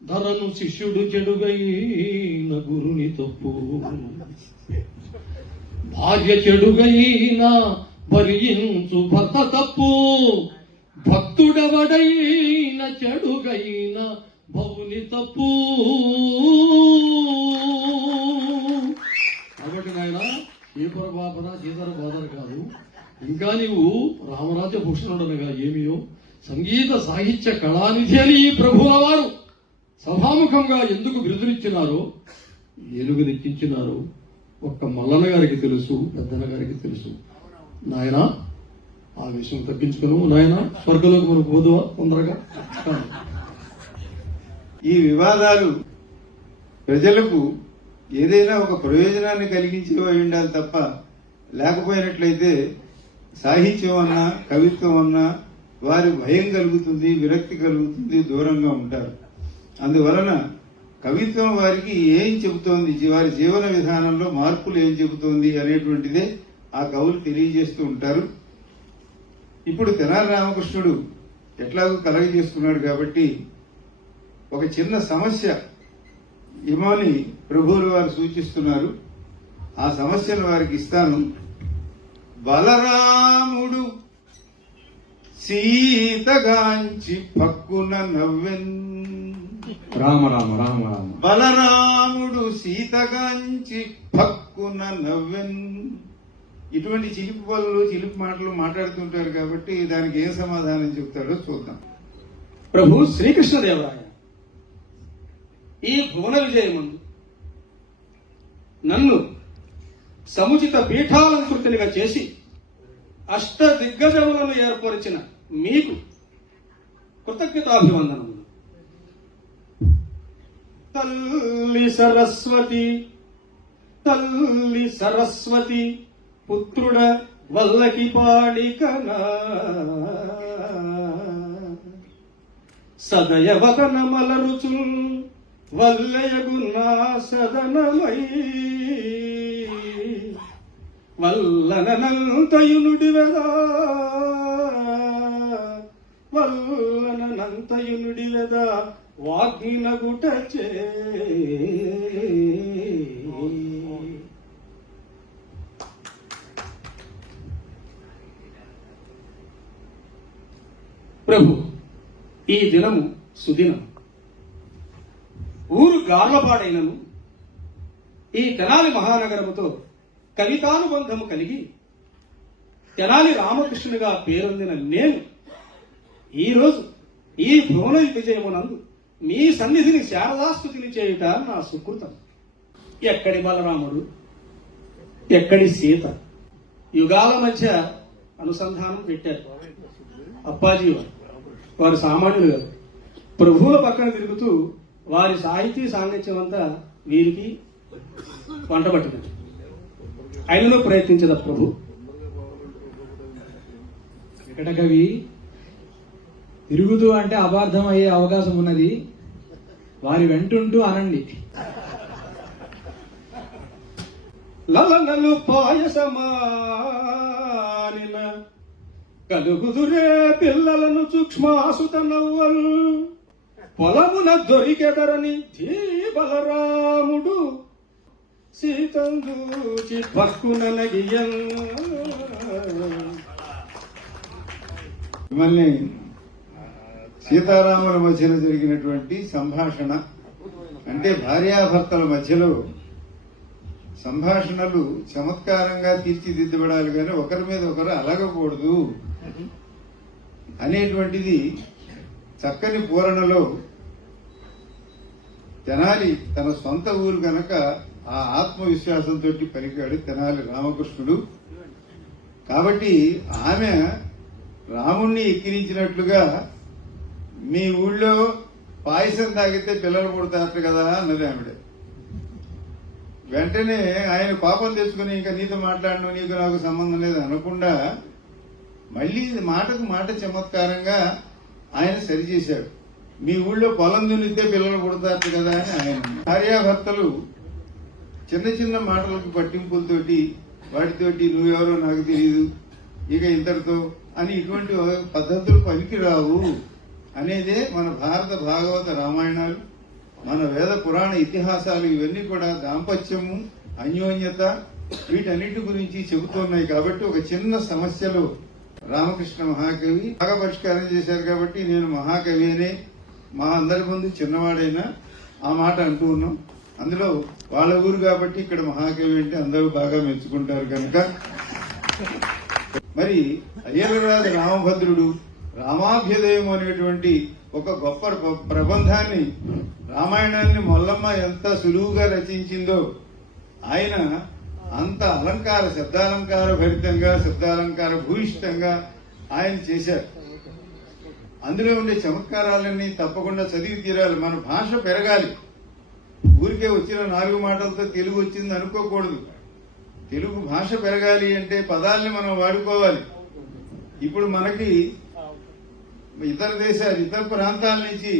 ధరను శిష్యుడు చెడుగైన గురుని తప్పు. భార్య చెడుగైన భరించు భర్త తప్పు, భక్తుడవడైన చెడుగైన భవుని తప్పు. కాబట్టి నాయన ఈపర బాపన సీతర బాధర కాదు, ఇంకా నీవు రామరాజ భూషణుడనగా ఏమియో సంగీత సాహిత్య కళానిధి అని ఈ ప్రభువుల వారు సభాముఖంగా ఎందుకు బిరుదునిచ్చినారో, ఏనుగు నెక్కించినారో ఒక్క మల్లన్న గారికి తెలుసు, పెద్దన్న గారికి తెలుసు. నాయన ఆ విషయం తప్పించుకును నాయన, స్వర్గంలోకి మనకు పోదువా తొందరగా. ఈ వివాదాలు ప్రజలకు ఏదైనా ఒక ప్రయోజనాన్ని కలిగించేవి ఉండాలి తప్ప, లేకపోయినట్లయితే సాహిత్యం అన్నా కవిత్వం అన్నా వారి భయం కలుగుతుంది, విరక్తి కలుగుతుంది, దూరంగా ఉంటారు. అందువలన కవిత్వం వారికి ఏం చెబుతోంది, వారి జీవన విధానంలో మార్పులు ఏం చెబుతోంది అనేటువంటిదే ఆ కవులు తెలియజేస్తూ ఉంటారు. ఇప్పుడు తెనాలి రామకృష్ణుడు ఎట్లాగో కలగజేసుకున్నాడు కాబట్టి ఒక చిన్న సమస్య ఇమోని ప్రభువులు వారు సూచిస్తున్నారు. ఆ సమస్యను వారికి ఇస్తాను. బలరాముడు సీతగాంచి పక్కున నవ్వెన్. రామ రామ రామ రామ. బలరాముడు సీతగాంచి పక్కున నవ్వెన్. ఇటువంటి చిలిపి పనులు చిలిపి మాటలు మాట్లాడుతుంటారు కాబట్టి దానికి ఏం సమాధానం చెప్తాడో చూద్దాం. ప్రభు శ్రీకృష్ణదేవరాయ ఈ భువన విజయముందు నన్ను సముచిత పీఠాలంకృతినిగా చేసి అష్ట దిగ్గజములను ఏర్పరిచిన మీకు కృతజ్ఞతాభివందనములు. తల్లి సరస్వతి, తల్లి సరస్వతి పుత్రుడ వల్లకి పాడికనా, సదయవదన మలరుచు వల్లయగున్నా సదనమై, వల్లనంతయునుడివెదా, వల్లనంతయునుడివెదా వాగ్నగుటచే. ప్రభు, ఈ దినము సుదినం. ఊరు గార్లపాడైనను ఈ తెనాలి మహానగరముతో కవితానుబంధము కలిగి తెనాలి రామకృష్ణునిగా పేరొందిన నేను ఈరోజు ఈ భువన విజయమునందు మీ సన్నిధిని శారదాస్తుతిని చేయుట నా సుకృతం. ఎక్కడి బలరాముడు, ఎక్కడి సీత యుగాల మధ్య అనుసంధానం పెట్టారు అప్పాజీ వారు సామాన్యులు గారు ప్రభువుల పక్కన తిరుగుతూ వారి సాహితీ సాంగత్యం అంతా వీరికి వంట పట్టింది. ఆయనను ప్రయత్నించద ప్రభు. వికటకవి తిరుగుతూ అంటే అపార్థం అయ్యే అవకాశం ఉన్నది, వారి వెంటుంటూ అనండి. లలనలు పాయసమానిన కలుగుదురే పిల్లలను సూక్ష్మాసుత నవ్వలు పొలమున దొరికెదరని బలరాముడు సీతందూచి పక్కునగియ. మిమ్మల్ని సీతారాముల మధ్యలో జరిగినటువంటి సంభాషణ అంటే భార్యాభర్తల మధ్యలో సంభాషణలు చమత్కారంగా తీర్చిదిద్దబడాలి కానీ ఒకరి మీద ఒకరు అలగకూడదు అనేటువంటిది చక్కని పూరణలో తెనాలి తన సొంత ఊరు గనక ఆ ఆత్మవిశ్వాసంతో పలికాడు తెనాలి రామకృష్ణుడు. కాబట్టి ఆమె రాముణ్ణి ఎక్కిరించినట్లుగా మీ ఊళ్ళో పాయసం తాగితే పిల్లలు పుడతారు కదా అన్నది ఆవిడ. వెంటనే ఆయన కోపం తెచ్చుకుని ఇంకా నీతో మాట్లాడను, నీకు నాకు సంబంధం లేదు అనకుండా మళ్లీ మాటకు మాట చమత్కారంగా ఆయన సరిచేశాడు. మీ ఊళ్ళో పొలం దున్నితే పిల్లలు పుడతారు కదా అని ఆయన. భార్యాభర్తలు చిన్న చిన్న మాటలకు పట్టింపులతోటి వాటితోటి నువ్వెవరో నాకు తెలియదు ఇక ఇంతటితో అని ఇటువంటి పద్ధతులు పనికిరావు అనేదే మన భారత భాగవత రామాయణాలు, మన వేద పురాణ ఇతిహాసాలు ఇవన్నీ కూడా దాంపత్యము, అన్యోన్యత వీటన్నిటి గురించి చెబుతున్నాయి. కాబట్టి ఒక చిన్న సమస్యలో రామకృష్ణ మహాకవి బాగా పరిష్కారం చేశారు. కాబట్టి నేను మహాకవి అనే మా అందరి ముందు చిన్నవాడైనా ఆ మాట అంటూ ఉన్నాం. అందులో వాళ్ళ ఊరు కాబట్టి ఇక్కడ మహాకవి అంటే అందరూ బాగా మెచ్చుకుంటారు కనుక. మరి అయ్యలరాజు రామభద్రుడు రామాభ్యుదయం అనేటువంటి ఒక గొప్ప ప్రబంధాన్ని రామాయణాన్ని మొల్లమ్మ ఎంత సులువుగా రచించిందో ఆయన అంత అలంకార శబ్దాలంకార భరితంగా శబ్దాలంకార భూయిష్టంగా ఆయన చేశారు. అందులో ఉండే చమత్కారాలన్నీ తప్పకుండా చదివి తీరాలి. మన భాష పెరగాలి. ఊరికే వచ్చిన 4 మాటలతో తెలుగు వచ్చింది అనుకోకూడదు. తెలుగు భాష పెరగాలి అంటే పదాలని మనం వాడుకోవాలి. ఇప్పుడు మనకి ఇతర దేశాలు ఇతర ప్రాంతాల నుంచి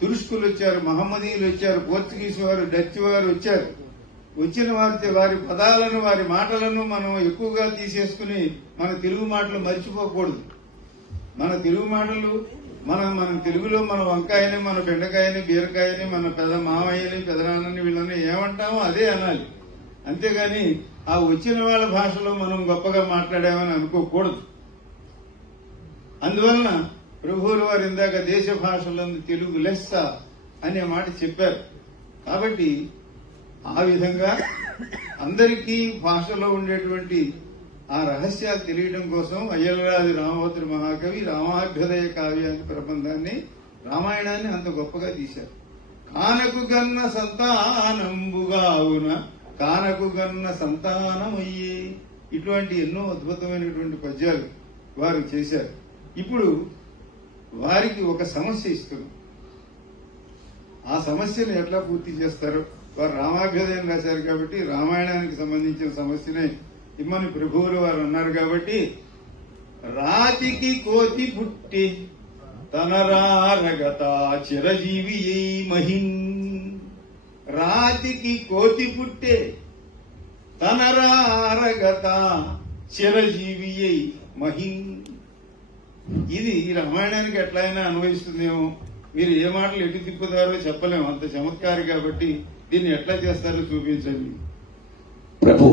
తురుష్కులు వచ్చారు, మహమ్మదీయులు వచ్చారు, పోర్చుగీస్ వారు, డచ్ వారు వచ్చారు. వచ్చిన వారి పదాలను వారి మాటలను మనం ఎక్కువగా తీసేసుకుని మన తెలుగు మాటలు మర్చిపోకూడదు. మన తెలుగు మాటలు మనం తెలుగులో మన వంకాయని, మన బెండకాయని, బీరకాయని, మన పెద్ద మామయ్యని, పెదనాన్నని వీళ్ళని ఏమంటామో అదే అనాలి. అంతేగాని ఆ వచ్చిన వాళ్ళ భాషలో మనం గొప్పగా మాట్లాడామని అనుకోకూడదు. అందువలన ప్రభువుల వారు ఇందాక దేశ భాషలందు తెలుగు లెస్స అనే మాట చెప్పారు. కాబట్టి ఆ విధంగా అందరికీ భాషలో ఉండేటువంటి ఆ రహస్యాలు తెలియడం కోసం అయ్యలరాజు రామభద్ర మహాకవి రామాభ్యుదయ కావ్యాన్ని ప్రబంధాన్ని రామాయణాన్ని అంత గొప్పగా తీశారు. కానకు గన్న సంతానంబుగావున కానకు గన్న సంతానమయ్యే ఇటువంటి ఎన్నో అద్భుతమైనటువంటి పద్యాలు వారు చేశారు. ఇప్పుడు వారికి ఒక సమస్య ఇస్తున్నాం. ఆ సమస్యను ఎట్లా పూర్తి చేస్తారో వారు రామాభ్యుదయం రాశారు కాబట్టి రామాయణానికి సంబంధించిన సమస్యనే ఇమ్మని ప్రభువులు వారు అన్నారు. కాబట్టి రాతికి కోతి పుట్టి తనరారగత చిరజీవి మహిన్. రాతికి కోతి పుట్టే తనరారగత చిరజీవి మహిన్. ఇది ఈ రామాయణానికి ఎట్లయినా అన్వయిస్తుందేమో. మీరు ఏ మాటలు ఎటు తిప్పుతారో చెప్పలేము, అంత చమత్కారి కాబట్టి దీన్ని ఎట్లా చేస్తారో చూపించండి. ప్రభు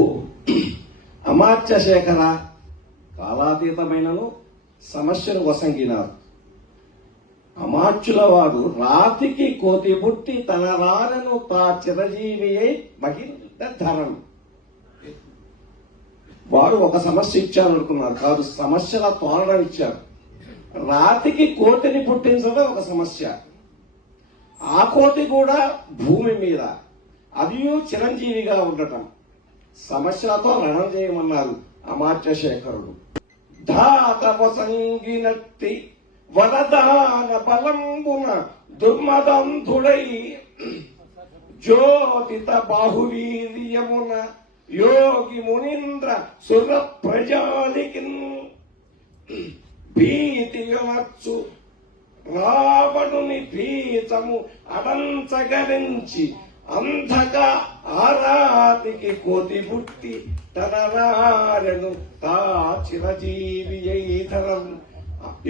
అమాత్య శేఖర కాలాతీతమైనను సమస్యను వసంగినారు. అమాత్యుల వాడు రాతికి కోతి పుట్టి తన రారను తా చిరజీవి మహిళ ధరను. వారు ఒక సమస్య ఇచ్చారు అనుకున్నారు, కాదు సమస్యల తోరణం ఇచ్చారు. రాతికి కోతిని పుట్టించడం ఒక సమస్య. ఆ కోతి కూడా భూమి మీద, అది చిరంజీవిగా ఉండటం. సమస్యలతో రణం చేయమన్నారు అమాత్య శేఖరుడు. ధాతవసంగినత్తి వరదాన బలంబున దుర్మదంధుడై జ్యోతిత బాహువీర్యమున యోగి మునీంద్ర సుర ప్రజాలికి భీతి విమర్చు రావణుని భీతము అడంచగరించి అంధక ఆరాతికి కోతి పుట్టి తన రారెను తా చిరజీవి అయితరం.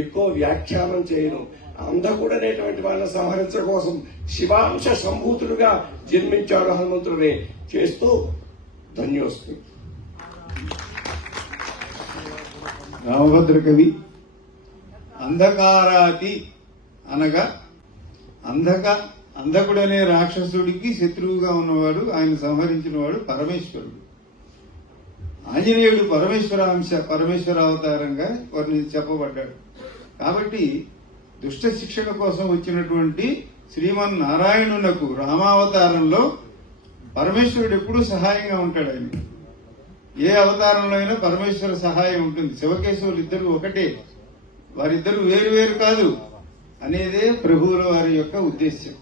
ఎక్కువ వ్యాఖ్యానం చేయను. అంధకుడనేటువంటి వాళ్ళని సంహరించడం కోసం శివాంశ సంభూతుడుగా జన్మించాడు హనుమంతుడే చేస్తూ ధన్యోస్తు. రామభద్ర కవి అంధకారాతి అనగా అంధకుడనే రాక్షసుడికి శత్రువుగా ఉన్నవాడు, ఆయన సంహరించిన వాడు పరమేశ్వరుడు. ఆంజనేయుడు పరమేశ్వర అవతారంగా చెప్పబడ్డాడు. కాబట్టి దుష్ట శిక్షణ కోసం వచ్చినటువంటి శ్రీమన్నారాయణునకు రామావతారంలో పరమేశ్వరుడు ఎప్పుడూ సహాయంగా ఉంటాడు. ఆయన ఏ అవతారంలో అయినా పరమేశ్వర సహాయం ఉంటుంది. శివకేశవులు ఇద్దరు ఒకటే, వారిద్దరు వేరు వేరు కాదు అనేదే ప్రభువుల వారి యొక్క ఉద్దేశ్యం.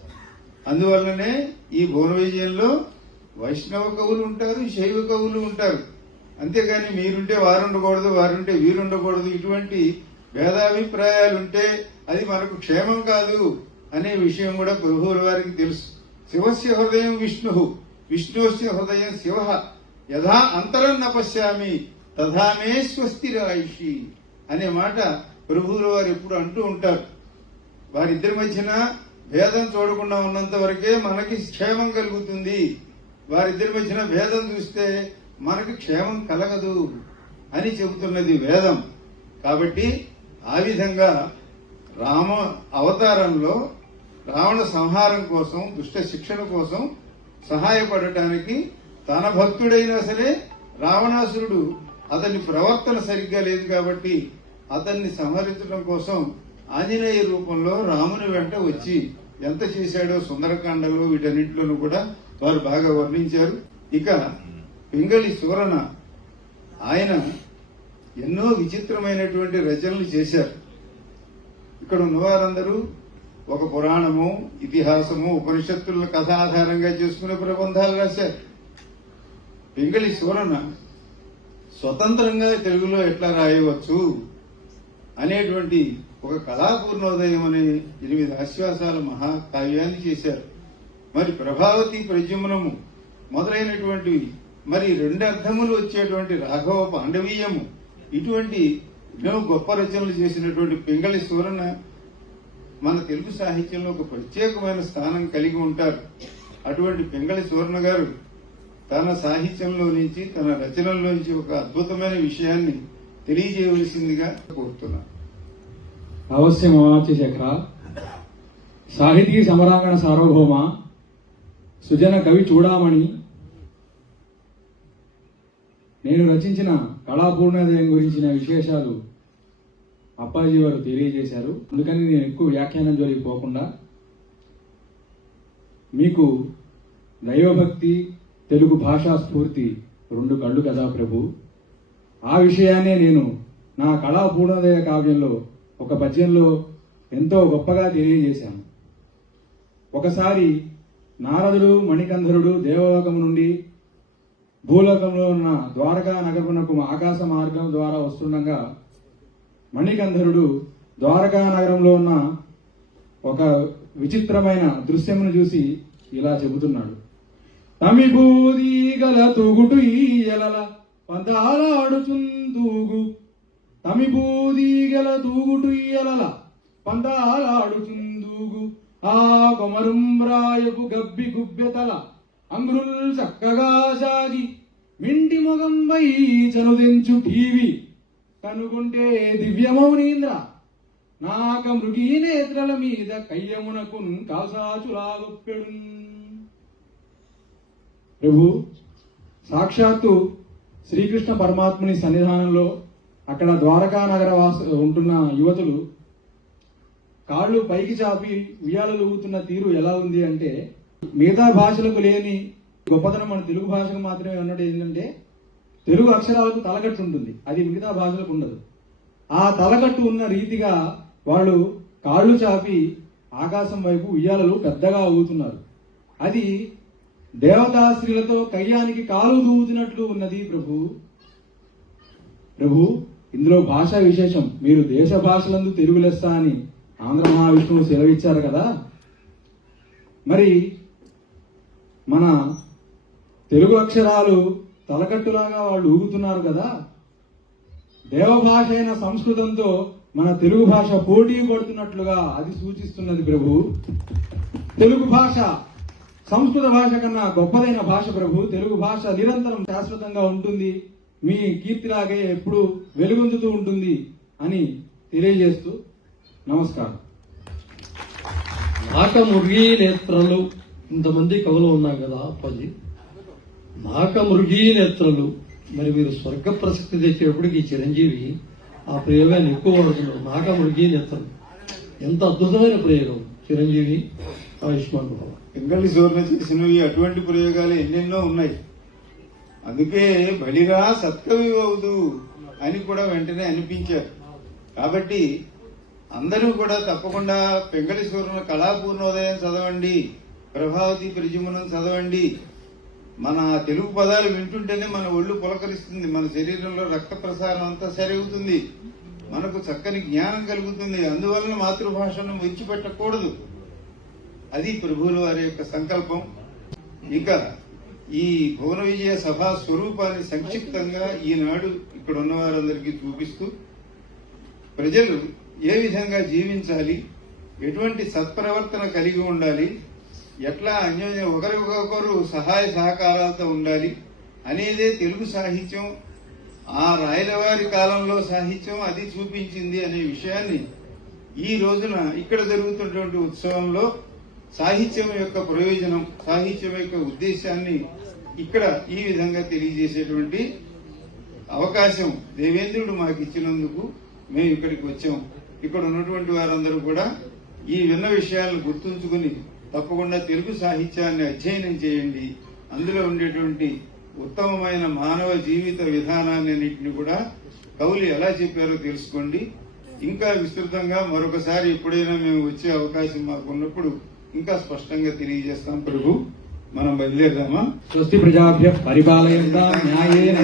అందువల్లనే ఈ భువన విజయంలో వైష్ణవ కవులు ఉంటారు, శైవ కవులు ఉంటారు. అంతేగాని మీరుంటే వారుండకూడదు, వారుంటే వీరుండకూడదు, ఇటువంటి భేదాభిప్రాయాలుంటే అది మనకు క్షేమం కాదు అనే విషయం కూడా ప్రభువుల వారికి తెలుసు. శివస్య హృదయం విష్ణు, విష్ణుస్య హృదయం శివ, యథా అంతరం నపశ్యామి తథామే స్వస్తిరాయిషి అనే మాట ప్రభువుల వారు ఎప్పుడు అంటూ ఉంటారు. వారిద్దరి మధ్యన భేదం చూడకుండా ఉన్నంత వరకే మనకి క్షేమం కలుగుతుంది. వారిద్దరి మధ్యన భేదం చూస్తే మనకి క్షేమం కలగదు అని చెబుతున్నది వేదం. కాబట్టి ఆ విధంగా రామ అవతారంలో రావణ సంహారం కోసం, దుష్ట శిక్షణ కోసం సహాయపడటానికి తన భక్తుడైనా సరే రావణాసురుడు అతని ప్రవర్తన సరిగ్గా లేదు కాబట్టి అతన్ని సంహరించడం కోసం ఆంజనేయ రూపంలో రాముని వెంట వచ్చి ఎంత చేశాడో సుందరకాండలో వీటన్నింటిలోనూ కూడా వారు బాగా వర్ణించారు. ఇక పింగళి సూరన ఆయన ఎన్నో విచిత్రమైనటువంటి రచనలు చేశారు. ఇక్కడ ఉన్నవారందరూ ఒక పురాణము, ఇతిహాసము, ఉపనిషత్తుల కథ ఆధారంగా చేసుకునే ప్రబంధాలు రాశారు. పింగళి సూరన స్వతంత్రంగా తెలుగులో ఎట్లా రాయవచ్చు అనేటువంటి ఒక కళాపూర్ణోదయం అనే 8 ఆశ్వాసాల మహాకావ్యాన్ని చేశారు. మరి ప్రభావతి ప్రద్యుమ్నము మొదలైనటువంటివి, మరి 2 అర్థములు వచ్చేటువంటి రాఘవ పాండవీయము, ఇటువంటి ఎన్నో గొప్ప రచనలు చేసినటువంటి పింగళి సూరన మన తెలుగు సాహిత్యంలో ఒక ప్రత్యేకమైన స్థానం కలిగి ఉంటారు. అటువంటి పింగళి సూరన గారు తన సాహిత్యంలో నుంచి, తన రచనల్లో నుంచి ఒక అద్భుతమైన విషయాన్ని తెలియజేయవలసిందిగా కోరుతున్నాను. అవశ్యం అమాత్య శేఖర, సాహితీ సమరాంగణ సార్వభౌమ, సుజన కవి చూడామణి, నేను రచించిన కళాపూర్ణోదయం గురించిన విశేషాలు అప్పాజీ వారు తెలియజేశారు. అందుకని నేను ఎక్కువ వ్యాఖ్యానం జోలికి పోకుండా మీకు దైవభక్తి, తెలుగు భాషా స్ఫూర్తి 2 కళ్ళు కదా ప్రభు. ఆ విషయాన్నే నేను నా కళాపూర్ణోదయ కావ్యంలో ఒక పద్యంలో ఎంతో గొప్పగా తెలియజేశాను. ఒకసారి నారదుడు, మణికంధరుడు దేవలోకం నుండి భూలోకంలో ఉన్న ద్వారకా నగరమునకు ఆకాశ మార్గం ద్వారా వస్తుండగా మణికంధరుడు ద్వారకా నగరంలో ఉన్న ఒక విచిత్రమైన దృశ్యమును చూసి ఇలా చెబుతున్నాడు. తమిబూదీగల తూగుటు ఈయలల పందాలాడుచుందూగు, తమిబూదీగల తూగుటు ఈయలల పందాలాడుచుందూగు, ఆ కొమరుంబ్రాయపు గబ్బి గుబ్బెతల అంగ్రుల్ చక్కగా సాగి మింటి మొగంబై చనుదెంచు టీవీ కనుకుంటే దివ్యమౌనీంద్ర, నాక మృగీ నేత్రల మీద కయ్యమునకున్ కాసాచులాగొప్పెడు. ప్రభు సాక్షాత్తు శ్రీకృష్ణ పరమాత్ముని సన్నిధానంలో అక్కడ ద్వారకా నగర ఉంటున్న యువతులు కాళ్ళు పైకి చాపి ఉయ్యాలలు ఊగుతున్న తీరు ఎలా ఉంది అంటే, మిగతా భాషలకు లేని గొప్పతనం మన తెలుగు భాషకు మాత్రమే ఉన్నట్టు ఏంటంటే తెలుగు అక్షరాలకు తలకట్టు ఉంటుంది, అది మిగతా భాషలకు ఉండదు. ఆ తలకట్టు ఉన్న రీతిగా వాళ్ళు కాళ్ళు చాపి ఆకాశం వైపు ఉయ్యాలలు పెద్దగా ఊగుతున్నారు. అది దేవతాశ్రీలతో కయ్యానికి కాలు దూవుతున్నట్లు ఉన్నది ప్రభు. ఇందులో భాషా విశేషం. మీరు దేశ భాషలందు తెలుగు లెస్స అని ఆంధ్ర మహావిష్ణువు సెలవిచ్చారు కదా. మరి మన తెలుగు అక్షరాలు తలకట్టులాగా వాళ్ళు ఊగుతున్నారు కదా. దేవభాష అయిన సంస్కృతంతో మన తెలుగు భాష పోటీ పడుతున్నట్లుగా అది సూచిస్తున్నది ప్రభు. తెలుగు భాష సంస్కృత భాష కన్నా గొప్పదైన భాష ప్రభు. తెలుగు భాష నిరంతరం శాశ్వతంగా ఉంటుంది, మీ కీర్తిలాగే ఎప్పుడు వెలుగొందుతూ ఉంటుంది అని తెలియజేస్తూ నమస్కారం. నాక మురుగీ నేత్రలు, ఇంతమంది కవులు ఉన్నాం కదా అప్పాజీ. నాక మురుగీ నేత్రలు, మరి మీరు స్వర్గ ప్రసక్తి తెచ్చేటప్పటికి ఈ చిరంజీవి ఆ ప్రయోగాన్ని ఎక్కువ వాడుతున్నారు. నాక మురుగీ నేత్రలు ఎంత అద్భుతమైన ప్రయోగం చిరంజీవి. ఆయుష్మాన్ భవ. పింగళి సూర్ణ చేసినవి అటువంటి ప్రయోగాలు ఎన్నెన్నో ఉన్నాయి. అందుకే బలిరా సత్కవి అవుదు అని కూడా వెంటనే అనిపించారు. కాబట్టి అందరూ కూడా తప్పకుండా పింగళి సూర్ణ కళాపూర్ణోదయం చదవండి, ప్రభావతి ప్రజమునం చదవండి. మన తెలుగు పదాలు వింటుంటేనే మన ఒళ్ళు పులకరిస్తుంది, మన శరీరంలో రక్త ప్రసారం అంతా సరవుతుంది, మనకు చక్కని జ్ఞానం కలుగుతుంది. అందువలన మాతృభాషను విడిచిపెట్టకూడదు. అది ప్రభువుల వారి యొక్క సంకల్పం. ఇక ఈ భువన విజయ సభా స్వరూపాన్ని సంక్షిప్తంగా ఈనాడు ఇక్కడ ఉన్న వారందరికీ చూపిస్తూ ప్రజలు ఏ విధంగా జీవించాలి, ఎటువంటి సత్ప్రవర్తన కలిగి ఉండాలి, ఎట్లా అన్యోన్య ఒకరికొకరు సహాయ సహకారాలతో ఉండాలి అనేదే తెలుగు సాహిత్యం, ఆ రాయలవారి కాలంలో సాహిత్యం అది చూపించింది అనే విషయాన్ని ఈ రోజున ఇక్కడ జరుగుతున్నటువంటి ఉత్సవంలో సాహిత్యం యొక్క ప్రయోజనం, సాహిత్యం యొక్క ఉద్దేశాన్ని ఇక్కడ ఈ విధంగా తెలియజేసేటువంటి అవకాశం దేవేంద్రుడు మాకు ఇచ్చినందుకు మేము ఇక్కడికి వచ్చాం. ఇక్కడ ఉన్నటువంటి వారందరూ కూడా ఈ విన్న విషయాలను గుర్తుంచుకుని తప్పకుండా తెలుగు సాహిత్యాన్ని అధ్యయనం చేయండి. అందులో ఉండేటువంటి ఉత్తమమైన మానవ జీవిత విధానాన్ని అన్నింటినీ కూడా కవులు ఎలా చెప్పారో తెలుసుకోండి. ఇంకా విస్తృతంగా మరొకసారి ఎప్పుడైనా మేము వచ్చే అవకాశం మాకు ఉన్నప్పుడు ఇంకా స్పష్టంగా తెలియజేస్తాం. ప్రభు, మనం బయలుదేరదామా? స్వస్తి ప్రజాభ్యః పరిపాలయంతాం న్యాయేన